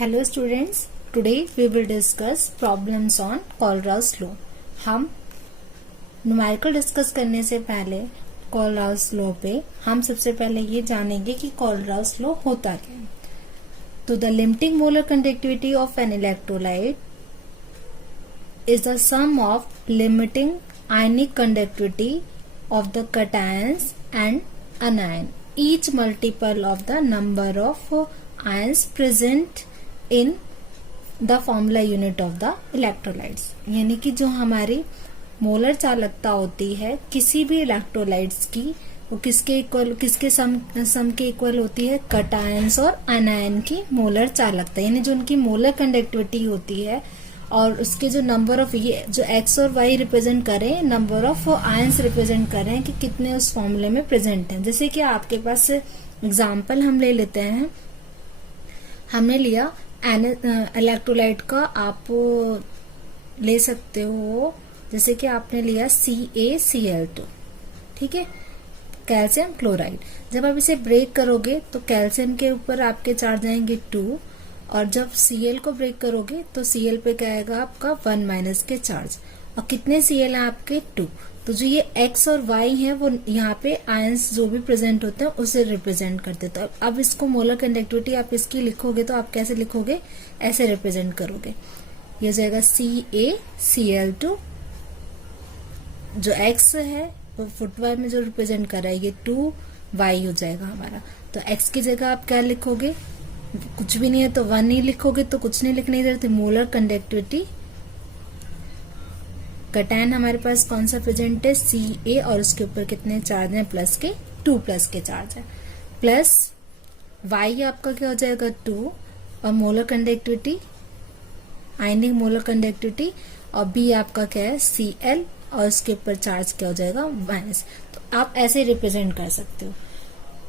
Hello students, today we will discuss problems on Colruy's law. हम numerical discuss करने से पहले Colruy's law पे हम सबसे पहले ये जानेंगे कि Colruy's law होता क्या है. तो the limiting molar conductivity of an electrolyte is the sum of limiting ionic conductivity of the cations and anion, each multiple of the number of ions present in the formula unit of the electrolytes. यानी कि जो हमारी molar चालकता होती है किसी भी electrolytes की, वो किसके इक्वल, किसके सम के इक्वल होती है, कटायंस और अनायन की मोलर चालकता. यानी जो उनकी मोलर कंडक्टिविटी होती है और उसके जो नंबर ऑफ, ये जो एक्स और वाई रिप्रेजेंट करें, नंबर ऑफ आयंस रिप्रेजेंट करें कि कितने उस फॉर्मूले में प्रेजेंट हैं. जैसे कि आपके पास एग्जाम्पल हम ले लेते हैं. हमने लिया इलेक्ट्रोलाइट का, आप ले सकते हो जैसे कि आपने लिया CaCl2, ठीक है, कैल्शियम क्लोराइड. जब आप इसे ब्रेक करोगे तो कैल्शियम के ऊपर आपके चार्ज आएंगे 2, और जब Cl को ब्रेक करोगे तो Cl पे क्या आएगा आपका 1 माइनस के चार्ज. और कितने Cl हैं आपके 2. तो जो ये X और Y है वो यहाँ पे आयंस जो भी प्रेजेंट होते हैं उसे रिप्रेजेंट करते. तो अब इसको मोलर कंडक्टिविटी आप इसकी लिखोगे तो आप कैसे लिखोगे, ऐसे रिप्रेजेंट करोगे. ये हो जाएगा CaCl2, जो X है वो फुट वाई में जो रिप्रेजेंट कर रहा है ये 2Y हो जाएगा हमारा. तो X की जगह आप क्या लिखोगे, कुछ भी नहीं है तो 1 ही लिखोगे, तो कुछ नहीं लिखने की जरूरत है. मोलर कंडक्टिविटी कटायन हमारे पास कौन सा प्रेजेंट है, Ca, और उसके ऊपर कितने चार्ज हैं, प्लस के 2 प्लस के चार्ज है. प्लस Y आपका क्या हो जाएगा 2, और मोलर कंडक्टिविटी, आयनिक मोलर कंडक्टिविटी, और B आपका क्या है Cl, और उसके ऊपर चार्ज क्या हो जाएगा माइनस. तो आप ऐसे रिप्रेजेंट कर सकते हो.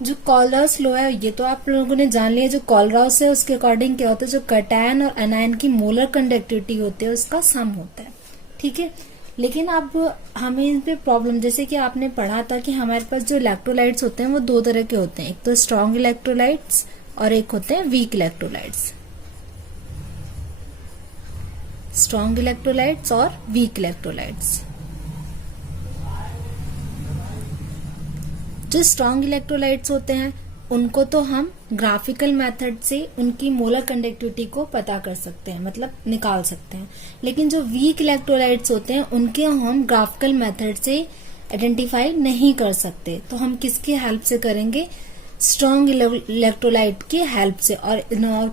जो कॉलराउस लॉ है ये तो आप लोगों ने जान लिया. जो कॉलराउस है उसके अकॉर्डिंग क्या होता है, जो कटायन और अनायन की मोलर कंडक्टिविटी होती है उसका सम होता है, ठीक है. लेकिन अब हमें इन पे प्रॉब्लम, जैसे कि आपने पढ़ा था कि हमारे पास जो इलेक्ट्रोलाइट्स होते हैं वो दो तरह के होते हैं. एक तो स्ट्रॉन्ग इलेक्ट्रोलाइट्स और एक होते हैं वीक इलेक्ट्रोलाइट्स. स्ट्रॉन्ग इलेक्ट्रोलाइट्स और वीक इलेक्ट्रोलाइट्स. जो स्ट्रॉन्ग इलेक्ट्रोलाइट्स होते हैं उनको तो हम ग्राफिकल मेथड से उनकी मोलर कंडक्टिविटी को पता कर सकते हैं, मतलब निकाल सकते हैं. लेकिन जो वीक इलेक्ट्रोलाइट्स होते हैं उनके हम ग्राफिकल मेथड से आइडेंटिफाई नहीं कर सकते. तो हम किसकी हेल्प से करेंगे, स्ट्रॉन्ग इलेक्ट्रोलाइट की हेल्प से. और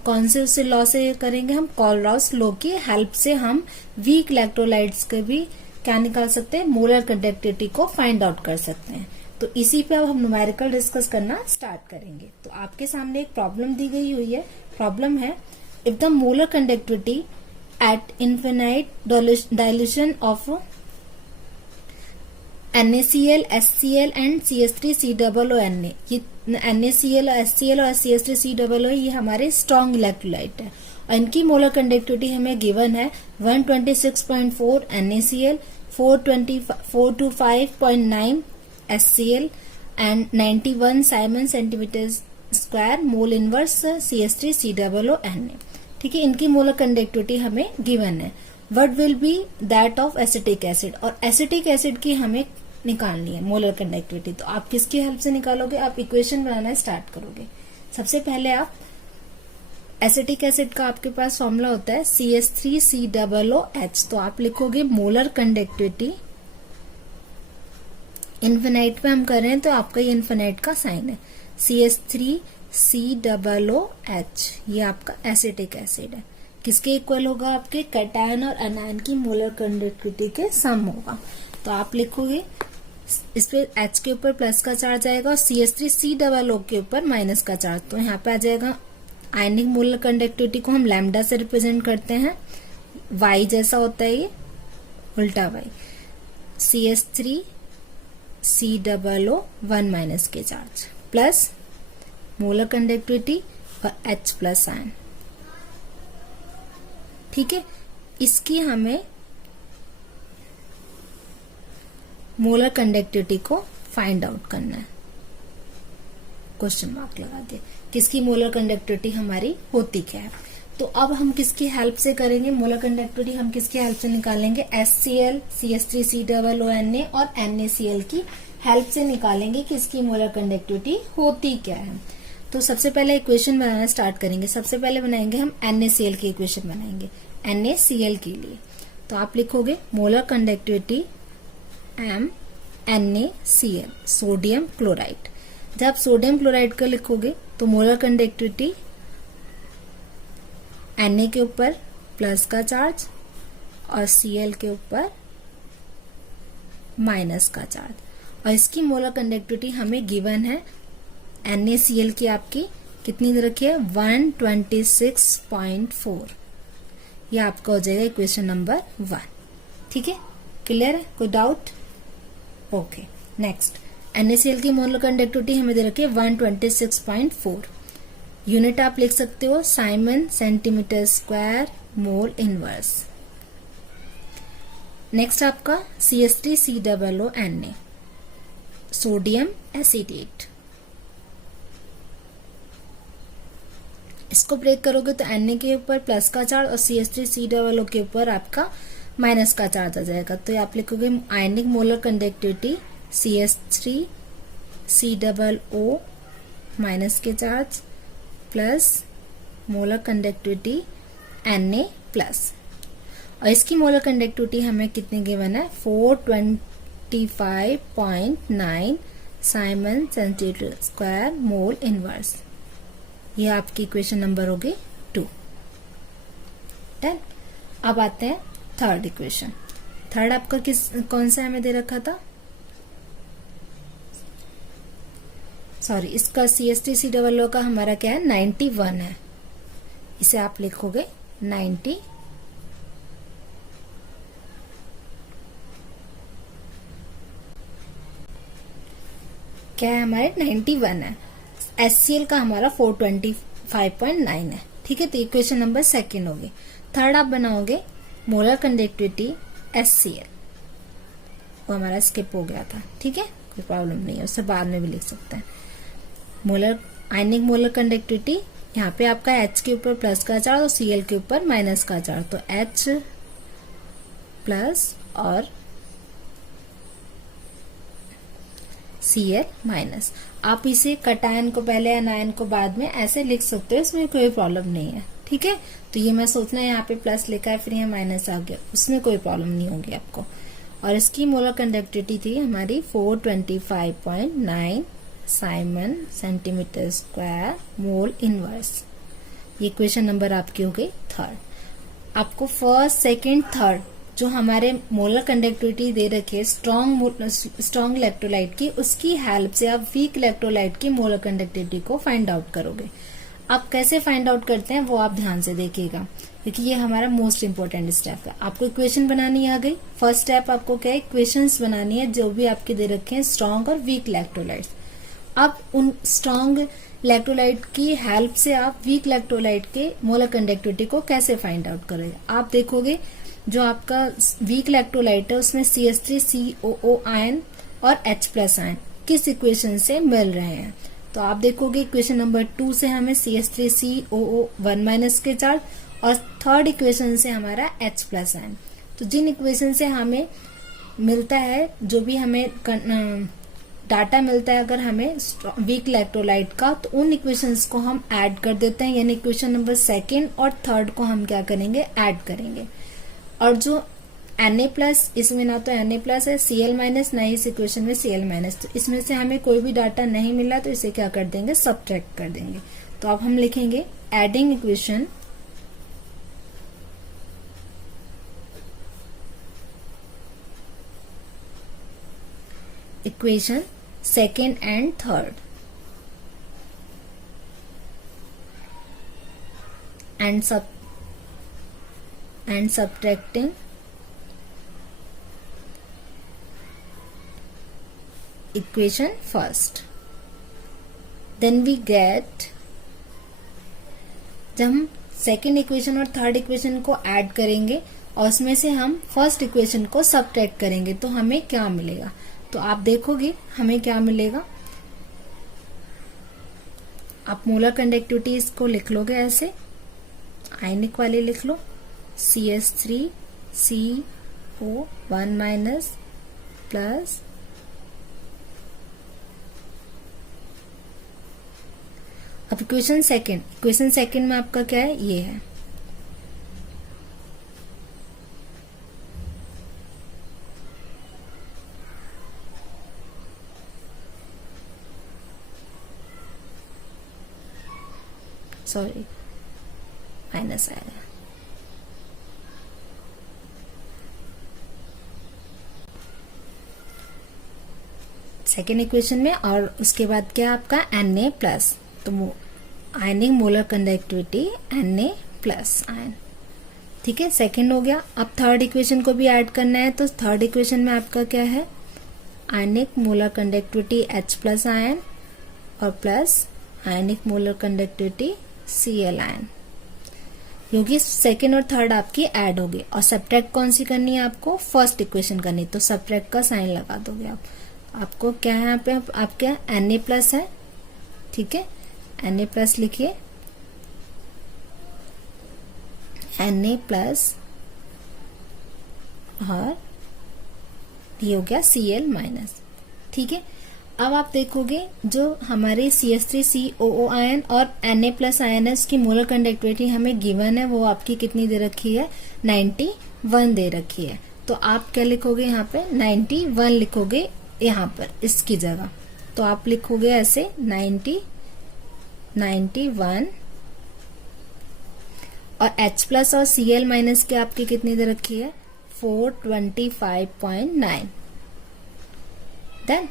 कौन से उससे लॉ से करेंगे, हम कॉलराउस लॉ की हेल्प से हम वीक इलेक्ट्रोलाइट्स के भी क्या निकाल सकते हैं, मोलर कंडक्टिविटी को फाइंड आउट कर सकते हैं. तो इसी पे अब हम न्यूमेरिकल डिस्कस करना स्टार्ट करेंगे. तो आपके सामने एक प्रॉब्लम दी गई हुई है. प्रॉब्लम है, if the molar conductivity eight infinite dilution of NaCl, HCl and CH3COONA. ये NaCl, HCl और CH3COO ये हमारे स्ट्रॉन्ग इलेक्ट्रोलाइट है. और इनकी मोलर कंडक्टिविटी हमें गिवन है 126.4 NaCl, 425.9 HCl and 91 Simon centimetre square mole inverse CH3COONA. ठीक है, इनकी मोलर कंडक्टिविटी हमें गिवन है. What will be that of acetic acid, और एसिटिक एसिड की हमें निकालनी है मोलर कंडक्टिविटी. तो आप किसकी हेल्प से निकालोगे, आप इक्वेशन बनाना स्टार्ट करोगे. सबसे पहले आप एसिटिक एसिड का आपके पास फॉर्मूला होता है CH3COOH. तो आप लिखोगे मोलर कंडक्टिविटी, इन्फिनाइट पे हम कर रहे हैं तो आपका ये इन्फिनाइट का साइन है, CH3COOH. ये आपका एसिटिक एसिड है. किसके इक्वल होगा, आपके कटायन और अनायन की मोलर कंडक्टिविटी के सम होगा. तो आप लिखोगे, इस पे H के ऊपर प्लस का चार्ज आएगा और CH3COO के ऊपर माइनस का चार्ज. तो यहाँ पे आ जाएगा आयनिक मोलर कंडक्टिविटी को हम लैम्डा से रिप्रेजेंट करते हैं. Y जैसा होता है ये, उल्टा Y. CH3COO 1 माइनस के चार्ज प्लस मोलर कंडक्टिविटी और H प्लस आयन. ठीक है, इसकी हमें मोलर कंडक्टिविटी को फाइंड आउट करना है. क्वेश्चन मार्क लगा दिया, किसकी मोलर कंडक्टिविटी हमारी होती क्या है. तो अब हम किसकी हेल्प से करेंगे? मोलर कंडक्टिविटी हम किसकी हेल्प से निकालेंगे? HCl, CH3COONA और NaCl की हेल्प से निकालेंगे कि इसकी मोलर कंडक्टिविटी होती क्या है। तो सबसे पहले इक्वेशन बनाना स्टार्ट करेंगे। सबसे पहले बनाएंगे हम NaCl की इक्वेशन बनाएंगे NaCl के लिए। तो आप लिखोगे molar conductivity MnACl, sodium chloride. जब सोडियम क्लोराइड का लिखोगे तो मोलर कंडक्टिविटी Na के ऊपर प्लस का चार्ज और Cl के ऊपर माइनस का चार्ज, और इसकी मोलर कंडक्टिविटी हमें गिवन है NaCl की आपकी कितनी दे रखी है? 126.4। ये आपका हो जाएगा इक्वेशन नंबर 1। ठीक है, क्लियर है? कोई डाउट? ओके, नेक्स्ट NaCl की मोलर कंडक्टिविटी हमें दे रखी है 126.4। यूनिट आप लिख सकते हो Simon centimetre square mole inverse. Next आपका CH3COONA, सोडियम एसिटेट। इसको ब्रेक करोगे तो Na के ऊपर प्लस का चार्ज और CH3COO के ऊपर आपका माइनस का चार्ज आ जाएगा। तो आप लिखोगे ionic molar conductivity CH3COO minus के charge plus molar conductivity Na plus, और इसकी मोलर कंडक्टिविटी हमें कितनी गिवन है? 425.9 Simon centimetre square mole inverse. ये आपकी इक्वेशन नंबर होगी 2। डन। अब आते हैं थर्ड इक्वेशन। थर्ड आपका कौन सा हमें दे रखा था? सॉरी, इसका CH3COO का हमारा क्या है? 91 है। इसे आप लिखोगे 90 क्या है? हमारे 91 है। HCl का हमारा 425.9 है। ठीक है, तो इक्वेशन नंबर 2 होगी। थर्ड आप बनाओगे मोलर कंडक्टिविटी HCl, वो हमारा स्किप हो गया था। ठीक है, कोई प्रॉब्लम नहीं है, उससे बाद में भी लिख सकते हैं। मोलर आयनिक मोलर कंडक्टिविटी यहाँ पे आपका H के ऊपर प्लस का चार्ज और Cl के ऊपर माइनस का चार्ज, तो H प्लस और Cl माइनस। आप इसे कटायन को पहले अनायन को बाद में ऐसे लिख सकते हो, इसमें कोई प्रॉब्लम नहीं है। ठीक है, तो ये मैं सोचना यहाँ पे प्लस लिखा है फिर यहाँ माइनस आ गया, उसमें कोई प्रॉब्लम नहीं होगी आपको। और इसकी मोलर कंडक्टिविटी थी हमारी 425.9 Simon centimetre square mole inverse. ये इक्वेशन नंबर आपकी हो गई थर्ड। आपको फर्स्ट, सेकंड, थर्ड जो हमारे मोलर कंडक्टिविटी दे रखे स्ट्रॉन्ग इलेक्ट्रोलाइट की, उसकी हेल्प से आप वीक इलेक्ट्रोलाइट की मोलर कंडक्टिविटी को फाइंड आउट करोगे। आप कैसे फाइंड आउट करते हैं वो आप ध्यान से देखिएगा, क्योंकि ये हमारा मोस्ट इंपोर्टेंट स्टेप है। आपको इक्वेशन बनानी आ गई। फर्स्ट स्टेप आपको क्या है? इक्वेशंस बनानी है जो भी आपके दे रखे हैं स्ट्रॉन्ग और वीक इलेक्ट्रोलाइट्स। अब उन स्ट्रॉन्ग इलेक्ट्रोलाइट की हेल्प से आप वीक इलेक्ट्रोलाइट के मोलर कंडक्टिविटी को कैसे फाइंड आउट करोगे? आप देखोगे जो आपका वीक इलेक्ट्रोलाइट है उसमें CH3COO आयन और H प्लस आयन किस इक्वेशन से मिल रहे हैं। तो आप देखोगे इक्वेशन नंबर 2 से हमें CH3COO 1 माइनस के चार्ज, और थर्ड इक्वेशन से हमारा H प्लस आयन। तो जिन इक्वेशन से हमें मिलता है, जो भी हमें डाटा मिलता है अगर हमें वीक इलेक्ट्रोलाइट का, तो उन इक्वेशंस को हम ऐड कर देते हैं, यानी इक्वेशन नंबर 2 और 3 को हम क्या करेंगे? ऐड करेंगे। और जो Na प्लस, इसमें ना तो Na प्लस है, Cl माइनस, ना ही इस इक्वेशन में Cl माइनस, तो इसमें से हमें कोई भी डाटा नहीं मिला तो इसे क्या कर देंगे? सब्ट्रैक्ट कर देंगे। तो अब हम लिखेंगे adding equation second and third and subtracting equation first, then we get, जब हम सेकेंड इक्वेशन और थर्ड इक्वेशन को ऐड करेंगे और उसमें से हम फर्स्ट इक्वेशन को सब्ट्रैक्ट करेंगे तो हमें क्या मिलेगा? तो आप देखोगे हमें क्या मिलेगा। आप मोलर कंडक्टिविटी इसको लिख लोगे ऐसे, आयनिक वाली लिख लो, CH3CO1 माइनस प्लस अब इक्वेशन सेकंड में आपका क्या है, ये है। सॉरी माइनस आएगा। सेकेंड इक्वेशन में, और उसके बाद क्या आपका Na प्लस, तो ionic molar conductivity Na plus ion, ठीक है, सेकेंड हो गया। अब थर्ड इक्वेशन को भी ऐड करना है, तो थर्ड इक्वेशन में आपका क्या है, ionic molar conductivity H plus ion और plus ionic molar conductivity Cl ion, क्योंकि सेकेंड और थर्ड आपकी ऐड होगी। और सब्ट्रैक्ट कौन सी करनी है आपको, फर्स्ट इक्वेशन करनी, तो सब्ट्रैक्ट का साइन लगा दोगे आप। आपको क्या है यहाँ पे, आपके Na प्लस है, ठीक है, Na प्लस लिखिए, Na प्लस और ये हो गया Cl माइनस, ठीक है। अब आप देखोगे जो हमारे CH3COO आयन और Na प्लस आयन है, उसकी मोलर कंडक्टिविटी हमें गिवन है, वो आपकी कितनी दे रखी है, 91 दे रखी है। तो आप क्या लिखोगे यहाँ पे, 91 लिखोगे यहाँ पर इसकी जगह, तो आप लिखोगे ऐसे 91 और H प्लस और Cl माइनस की आपकी कितनी दे रखी है, 425.9। देन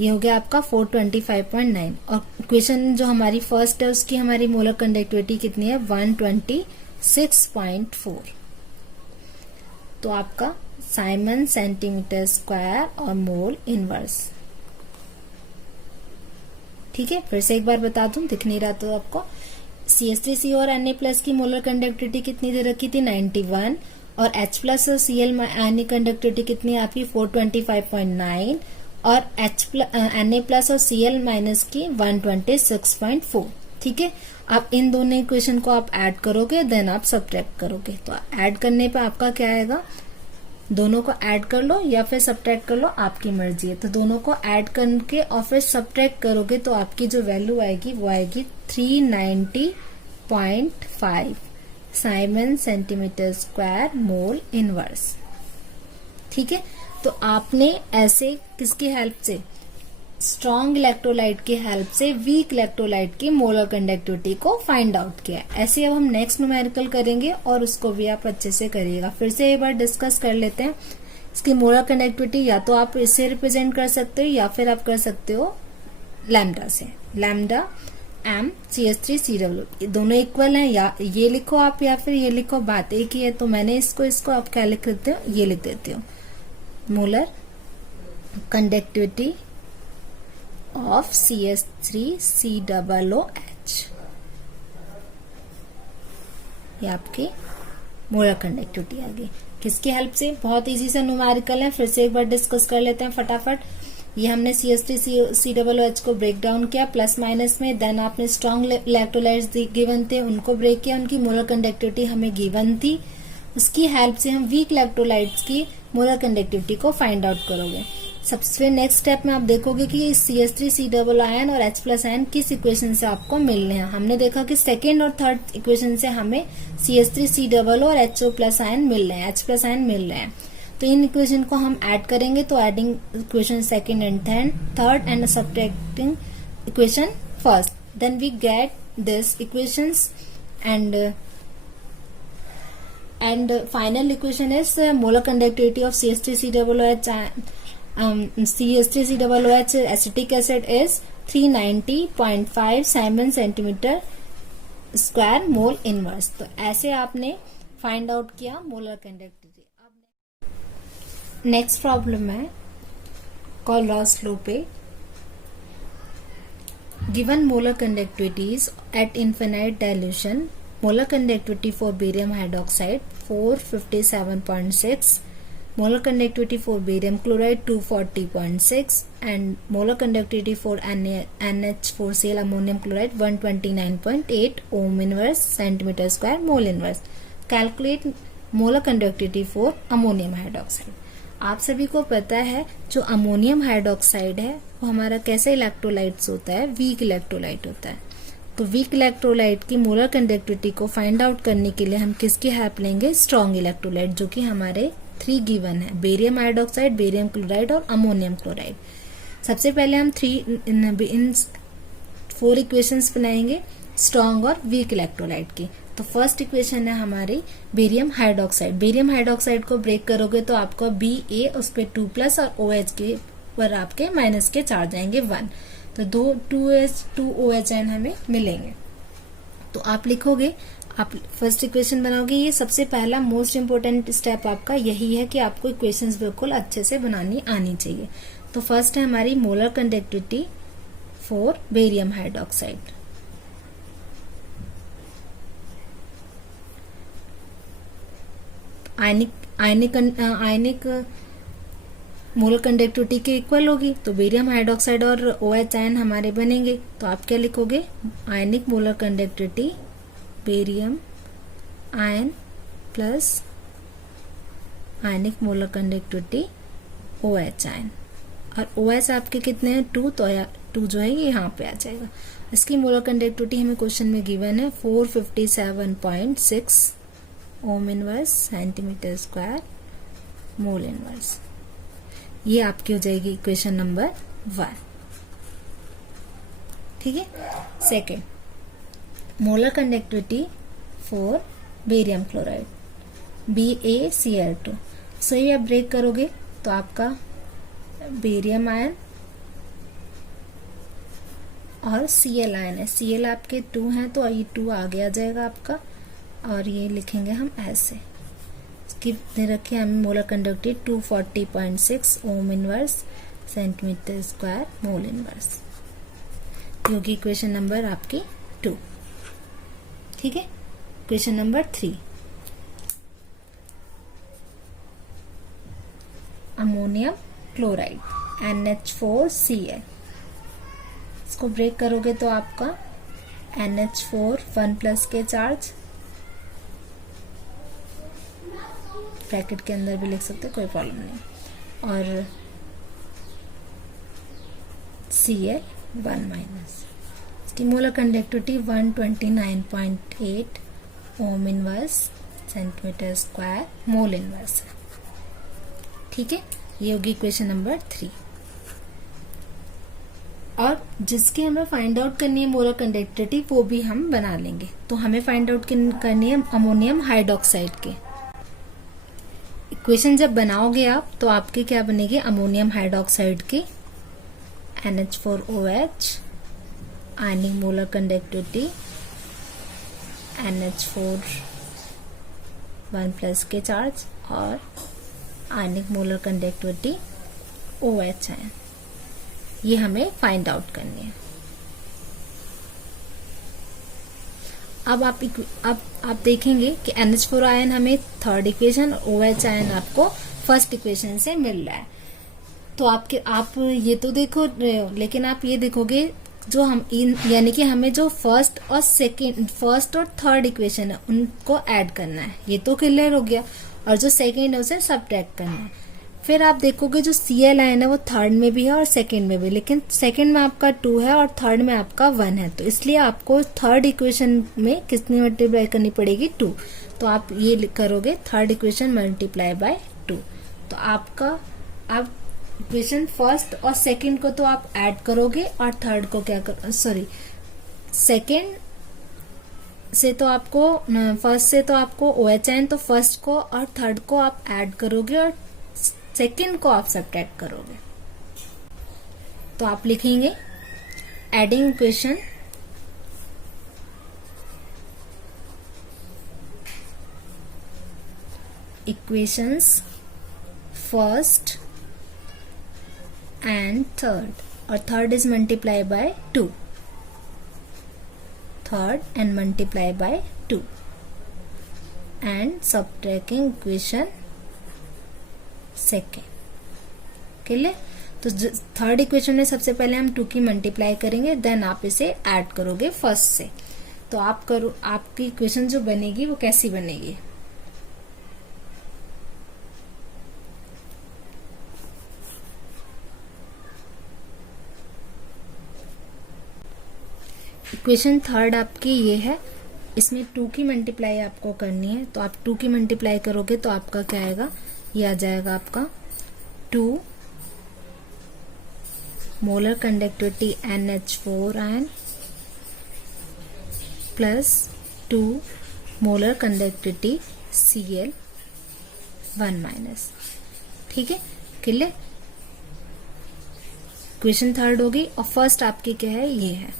ये हो गया आपका 425.9, और इक्वेशन जो हमारी फर्स्ट है उसकी हमारी मोलर कंडक्टिविटी कितनी है, 126.4। तो आपका साइमन सेंटीमीटर स्क्वायर और मोल इनवर्स, ठीक है। फिर से एक बार बता दूं, दिख नहीं रहा तो आपको, CH3CO और Na प्लस की मोलर कंडक्टिविटी कितनी दे रखी थी, 91, और H प्लस और Cl आयनिक कंडक्टिविटी कितनी है आपकी, 425.9, और Na प्लस और Cl माइनस की 126.4, ठीक है। आप इन दोनों इक्वेशन को आप ऐड करोगे, देन आप सब्ट्रैक्ट करोगे। तो ऐड करने पे आपका क्या आएगा, दोनों को ऐड कर लो या फिर सब्ट्रैक्ट कर लो, आपकी मर्जी है। तो दोनों को ऐड करके और फिर सब्ट्रैक्ट करोगे तो आपकी जो वैल्यू आएगी वो आएगी 390.5 siemens centimetre square mole inverse, ठीक है। तो आपने ऐसे किसकी हेल्प से, स्ट्रॉन्ग इलेक्ट्रोलाइट की हेल्प से वीक इलेक्ट्रोलाइट की मोलर कंडक्टिविटी को फाइंड आउट किया। ऐसे अब हम नेक्स्ट न्यूमेरिकल करेंगे और उसको भी आप अच्छे से करिएगा। फिर से एक बार डिस्कस कर लेते हैं। इसकी मोलर कंडक्टिविटी या तो आप इससे रिप्रेजेंट कर सकते हो या फिर आप कर सकते हो लैम्डा से, लैम्डा M CH3CW, दोनों इक्वल हैं, या ये लिखो आप या फिर ये लिखो, बात एक ही है। तो मैंने इसको आप क्या लिख देते हो, ये लिख देते हो, मोलर कंडक्टिविटी ऑफ CH3COOH, ये आपकी मोलर कंडक्टिविटी आ गई। किसकी हेल्प से, बहुत इजी से न्यूमेरिकल है, फिर से एक बार डिस्कस कर लेते हैं फटाफट। ये हमने CH3COOH को ब्रेक डाउन किया प्लस माइनस में, देन आपने स्ट्रॉन्ग इलेक्ट्रोलाइट्स गिवन थे उनको ब्रेक किया, उनकी मोलर कंडक्टिविटी हमें गिवन थी, उसकी हेल्प से हम वीक इलेक्ट्रोलाइट्स की मोलर कंडक्टिविटी को फाइंड आउट करोगे। सबसे नेक्स्ट स्टेप में आप देखोगे कि CH3COO आयन और H प्लस आयन किस इक्वेशन से आपको मिलने हैं। हमने देखा कि सेकेंड और थर्ड इक्वेशन से हमें CH3COO और HO प्लस आयन मिल रहे हैं, H प्लस आयन मिल रहे हैं। तो इन इक्वेशन को हम ऐड करेंगे, तो adding equation second and third and subtracting equation first, then we get this equations and final equation is molar conductivity of CH3COOH CH3COOH acetic acid is 390.5 siemens centimetre square mole inverse. तो ऐसे आपने find out किया molar conductivity. अब next problem है Kohlrausch law पे। Given molar conductivities at infinite dilution, molar conductivity for barium hydroxide 457.6, molar conductivity for barium chloride 240.6 and molar conductivity for NH4Cl ammonium chloride 129.8 ohm inverse centimeter square mole inverse. Calculate molar conductivity for ammonium hydroxide. आप सभी को पता है जो ammonium hydroxide है वो हमारा कैसे इलेक्ट्रोलाइट्स होता है, वीक इलेक्ट्रोलाइट होता है. तो वीक इलेक्ट्रोलाइट की मोलर कंडक्टिविटी को फाइंड आउट करने के लिए हम किसकी हेल्प लेंगे, स्ट्रॉन्ग इलेक्ट्रोलाइट, जो कि हमारे 3 गिवन है, बेरियम हाइड्रोक्साइड, बेरियम क्लोराइड और अमोनियम क्लोराइड. सबसे पहले हम इन 4 इक्वेशंस बनाएंगे स्ट्रॉन्ग और वीक इलेक्ट्रोलाइट की. तो फर्स्ट इक्वेशन है हमारी बेरियम हाइड्रोक्साइड. बेरियम हाइड्रोक्साइड को ब्रेक करोगे तो आपको Ba उस पे 2+ और OH के पर आपके माइनस के चार्ज आएंगे 1. तो 2 OH हमें मिलेंगे. तो आप लिखोगे, आप फर्स्ट इक्वेशन बनाओगे. ये सबसे पहला मोस्ट इंपोर्टेंट स्टेप आपका यही है कि आपको इक्वेशंस बिल्कुल अच्छे से बनानी आनी चाहिए. तो फर्स्ट है हमारी molar conductivity for barium hydroxide. Ionic molar conductivity के इक्वल होगी. तो बेरियम हाइड्रोक्साइड और OH आयन हमारे बनेंगे. तो आप क्या लिखोगे, ionic molar conductivity barium ion plus ionic molar conductivity OH ion. और OH आपके कितने हैं, 2. तो 2 जो है ये यहाँ पे आ जाएगा. इसकी मोलर कंडक्टिविटी हमें क्वेश्चन में गिवन है 457.6 ओम inverse centimetre square mole inverse. ये आपकी हो जाएगी इक्वेशन नंबर 1. ठीक है. Second, molar conductivity for barium chloride BaCl2. सो ये आप ब्रेक करोगे तो आपका बेरियम आयन और Cl आयन है. Cl आपके 2 हैं तो ये 2 आगे आ जाएगा आपका, और ये लिखेंगे हम ऐसे. इसकी दे रखिए हमें molar conductivity 240.6 ohm inverse centimetre square mole inverse. योगी इक्वेशन नंबर आपकी 2. ठीक है. Equation number 3, ammonium chloride NH4Cl. इसको ब्रेक करोगे तो आपका NH4 1+ के चार्ज, ब्रैकेट के अंदर भी लिख सकते कोई प्रॉब्लम नहीं, और Cl 1-. इसकी मोलर कंडक्टिविटी 129.8 ओम inverse centimetre square mole inverse है. ठीक है. ये होगी इक्वेशन नंबर 3. और जिसकी हमें फाइंड आउट करनी है मोलर कंडक्टिविटी वो भी हम बना लेंगे. तो हमें फाइंड आउट करनी है अमोनियम हाइड्रोक्साइड के. इक्वेशन जब बनाओगे आप तो आपके क्या बनेगी, अमोनियम हाइड्रोक्साइड की NH4OH, आयनिक मोलर कंडक्टिविटी NH4 1+ के चार्ज और आयनिक मोलर कंडक्टिविटी OH आयन. ये हमें फाइंड आउट करनी है. अब आप देखेंगे कि NH4 आयन हमें थर्ड इक्वेशन, OH आयन आपको फर्स्ट इक्वेशन से मिल रहा है. तो आप ये तो देखो रहे हो, लेकिन आप ये देखोगे जो हम यानी कि हमें जो फर्स्ट और थर्ड इक्वेशन है उनको ऐड करना है. ये तो क्लियर हो गया. और जो सेकेंड है उसे सबट्रैक्ट करना है. फिर आप देखोगे जो Cl आयन है वो थर्ड में भी है और सेकंड में भी, लेकिन सेकंड में आपका 2 है और थर्ड में आपका 1 है. तो इसलिए आपको थर्ड इक्वेशन में कितनी मल्टीप्लाई करनी पड़ेगी, 2. तो आप ये करोगे थर्ड इक्वेशन मल्टीप्लाई बाय 2. तो आपका अब इक्वेशन फर्स्ट और सेकंड को तो आप ऐड करोगे और थर्ड को सेकंड से तो आपको फर्स्ट से तो आपको OH आयन, तो फर्स्ट को और थर्ड को आप ऐड करोगे और सेकेंड को आप सबट्रैक्ट करोगे. तो आप लिखेंगे adding equation equations first and third, और third is multiply by 2, third and multiply by 2 and subtracting equation second. Clear? तो थर्ड इक्वेशन में सबसे पहले हम 2 की मल्टीप्लाई करेंगे, देन आप इसे ऐड करोगे फर्स्ट से। तो आप करो, आपकी इक्वेशन जो बनेगी वो कैसी बनेगी? इक्वेशन थर्ड आपकी ये है, इसमें 2 की मल्टीप्लाई आपको करनी है। तो आप 2 की मल्टीप्लाई करोगे तो आपका क्या आएगा? ये आ जाएगा आपका 2 molar conductivity NH4 ion plus 2 molar conductivity Cl1 minus. ठीक है, क्लियर? इक्वेशन थर्ड होगी। और फर्स्ट आपकी क्या है? ये है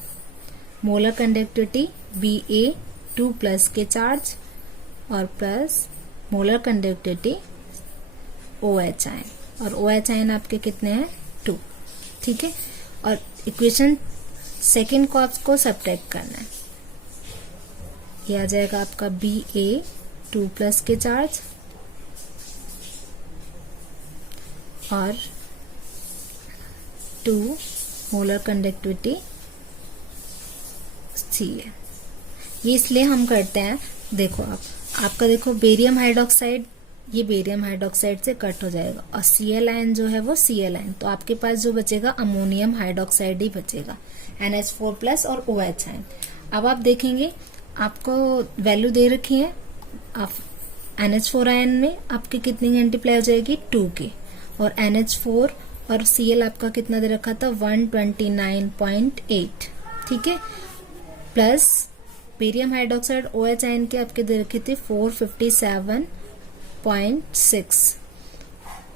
मोलर कंडक्टिविटी Ba2 प्लस के चार्ज और plus molar conductivity OH ion, और OH आयन आपके कितने हैं? 2। ठीक है, और इक्वेशन सेकेंड को आपको सब्ट्रैक्ट करना है। ये आ जाएगा आपका Ba2 प्लस के चार्ज और 2 मोलर कंडक्टिविटी Cl। ये इसलिए हम करते हैं, देखो आपका देखो बेरियम हाइड्रोक्साइड, ये बेरियम हाइड्रोक्साइड से कट हो जाएगा और Cl आयन जो है वो Cl आयन, तो आपके पास जो बचेगा अमोनियम हाइड्रोक्साइड ही बचेगा, NH4 प्लस और OH आयन। अब आप देखेंगे आपको वैल्यू दे रखी है, आप NH4 आयन में आपकी कितनी मल्टीप्लाई हो जाएगी? 2 की, और NH4 और Cl आपका कितना दे रखा था? 129.8। ठीक है, plus barium hydroxide OH ion के आपके दे रखे थे 457.6,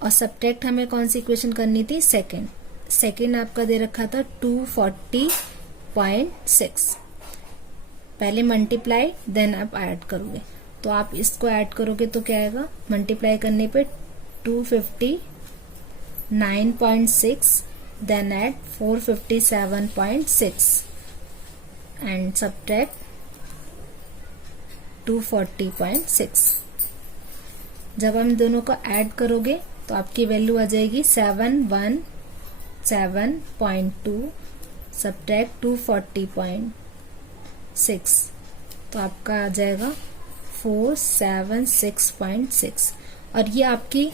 और सब्ट्रैक्ट हमें कौन सी इक्वेशन करनी थी? सेकेंड आपका दे रखा था 240.6। पहले मल्टीप्लाई देन आप ऐड करोगे, तो आप इसको ऐड करोगे तो क्या आएगा? मल्टीप्लाई करने पे 259.6 देन ऐड 457.6 एंड सब्ट्रैक्ट 240.6। जब हम दोनों को ऐड करोगे तो आपकी वैल्यू आ जाएगी 717.2 सब्ट्रैक्ट 240.6, तो आपका आ जाएगा 476.6। और ये आपकी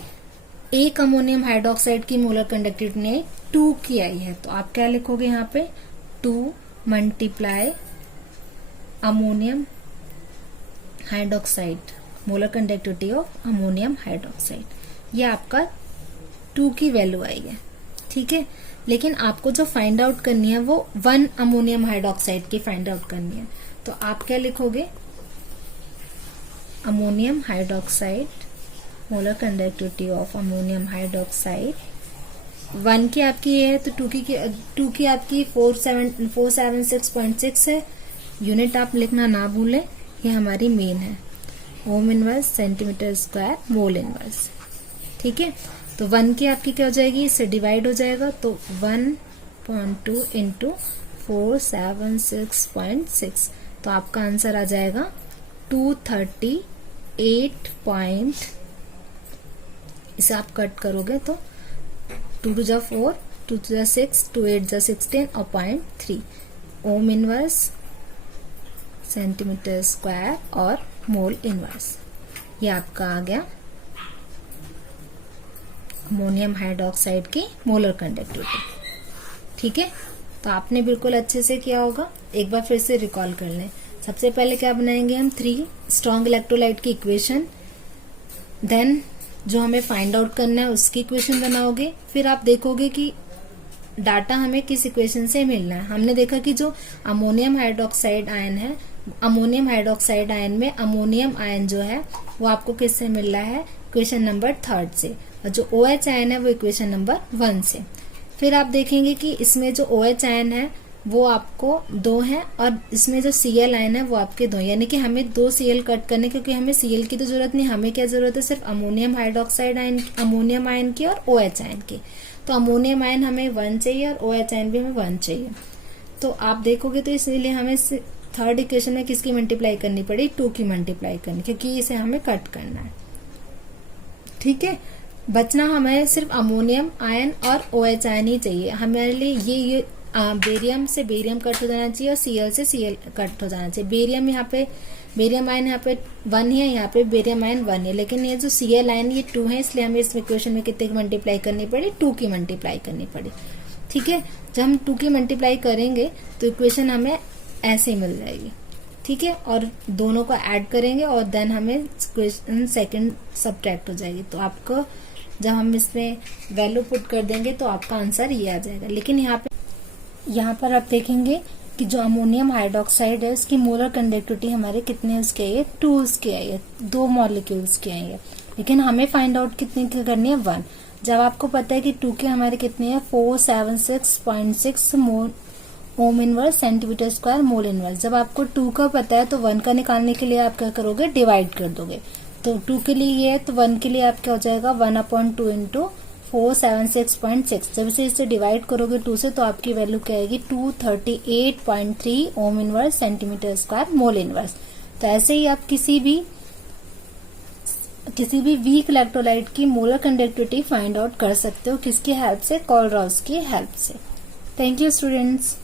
एक अमोनियम हाइड्रोक्साइड की मोलर कंडक्टिविटी ने 2 की आई है, तो आप क्या लिखोगे यहाँ पे? 2 multiply ammonium hydroxide, molar conductivity of ammonium hydroxide, ये आपका 2 की वैल्यू आई है। ठीक है, लेकिन आपको जो फाइंड आउट करनी है वो 1 अमोनियम हाइड्रोक्साइड की फाइंड आउट करनी है, तो आप क्या लिखोगे? Ammonium hydroxide, molar conductivity of ammonium hydroxide 1 की आपकी ये है, तो 2 की आपकी 476.6 है। यूनिट आप लिखना ना भूलें, ये हमारी मेन है, ओम inverse centimetre square mole inverse. ठीक है, तो 1 की आपकी क्या हो जाएगी? इससे डिवाइड हो जाएगा, तो 1.2 इंटू 476.6, तो आपका आंसर आ जाएगा 238. इसे आप कट करोगे तो 2 to 4, 2 to 6, 2 8 16 और 0.3 ओम इनवर्स सेंटीमीटर स्क्वायर और मोल इनवर्स। ये आपका आ गया अमोनियम हाइड्रोक्साइड की मोलर कंडक्टिविटी। ठीक है, तो आपने बिल्कुल अच्छे से किया होगा, एक बार फिर से रिकॉल कर लें। सबसे पहले क्या बनाएंगे हम? 3 स्ट्रॉन्ग इलेक्ट्रोलाइट की इक्वेशन, देन जो हमें फाइंड आउट करना है उसकी इक्वेशन बनाओगे। फिर आप देखोगे कि डाटा हमें किस इक्वेशन से मिलना है। हमने देखा कि जो अमोनियम हाइड्रोक्साइड आयन है, अमोनियम हाइड्रोक्साइड आयन में अमोनियम आयन जो है वो आपको किससे मिल रहा है? इक्वेशन नंबर 3 से, और जो OH आयन है वो इक्वेशन नंबर 1 से। फिर आप देखेंगे कि इसमें जो OH आयन है वो आपको 2 है, और इसमें जो Cl आयन है वो आपके 2, यानी कि हमें 2 Cl कट करने, क्योंकि हमें Cl की तो जरूरत नहीं, हमें क्या जरूरत है? सिर्फ ammonium hydroxide ion, ammonium ion की और OH आयन की। तो अमोनियम आयन हमें 1 चाहिए और OH आयन भी हमें 1 चाहिए। तो आप देखोगे तो इसलिए हमें थर्ड इक्वेशन में किसकी मल्टीप्लाई करनी पड़ी? 2 की मल्टीप्लाई करनी, क्योंकि इसे हमें कट करना है। ठीक है, बचना हमें सिर्फ अमोनियम आयन और OH आयन ही चाहिए हमारे लिए। ये बेरियम से बेरियम कट हो जाना चाहिए और Cl से Cl कट हो जाना चाहिए। बेरियम यहाँ पे बेरियम आयन यहाँ पे 1 है, यहाँ पे बेरियम आयन 1 है, लेकिन ये जो Cl आयन ये 2 है, इसलिए हमें इस इक्वेशन में कितने की मल्टीप्लाई करनी पड़ी, 2 की मल्टीप्लाई करनी पड़ी। ठीक है, जब हम 2 की मल्टीप्लाई करेंगे तो इक्वेशन हमें ऐसे मिल जाएगी। ठीक है, और दोनों को ऐड करेंगे और देन हमें इक्वेशन सेकंड सब्ट्रैक्ट हो जाएगी। तो आपको जब हम इसमें वैल्यू पुट कर देंगे तो आपका आंसर ये आ जाएगा। लेकिन यहाँ पर आप देखेंगे कि जो अमोनियम हाइड्रोक्साइड है उसकी मोलर कंडक्टिविटी हमारे कितने उसके आई है, 2 उसके आई है, 2 मॉलिक्यूल्स की आई है। लेकिन हमें फाइंड आउट कितने की करनी है, 1। जब आपको पता है कि 2 के हमारे कितने हैं, 476.6 ओम inverse centimetre square mole inverse. जब आपको 2 का पता है तो 1 का निकालने के लिए आप क्या करोगे, डिवाइड कर दोगे। तो 2 के लिए ये है तो 1 के लिए आप क्या हो जाएगा, 1/2 इंटू 476.6। जब इसे डिवाइड करोगे 2 से तो आपकी वैल्यू क्या आएगी, 238.3 ओम inverse centimetre square mole inverse. तो ऐसे ही आप किसी भी वीक इलेक्ट्रोलाइट की मोलर कंडक्टिविटी फाइंड आउट कर सकते हो, किसकी हेल्प से, कोलरॉस की हेल्प से। Thank you students.